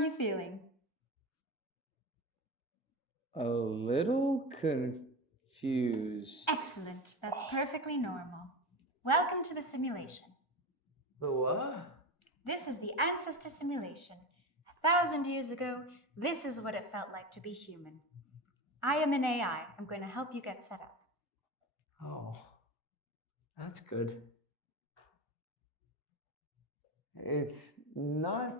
you feeling? A little confused. Excellent. That's perfectly normal. Welcome to the simulation. The what? This is the ancestor simulation. 1,000 years ago, this is what it felt like to be human. I am an AI. I'm going to help you get set up. Oh, that's good. It's not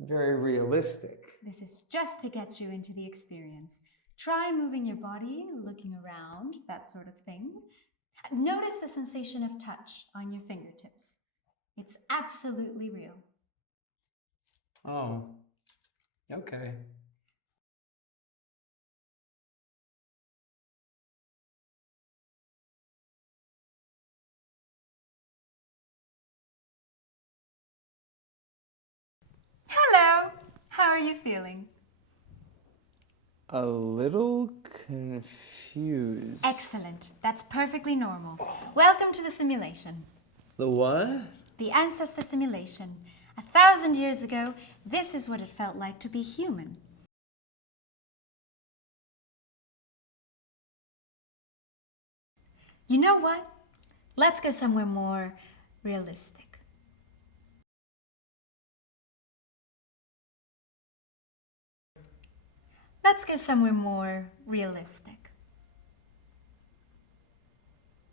very realistic. This is just to get you into the experience. Try moving your body, looking around, that sort of thing. Notice the sensation of touch on your fingertips. It's absolutely real. Oh, okay. Hello! How are you feeling? A little confused. Excellent. That's perfectly normal. Welcome to the simulation. The what? The ancestor simulation. 1,000 years ago, this is what it felt like to be human. You know what? Let's go somewhere more realistic. Let's go somewhere more realistic.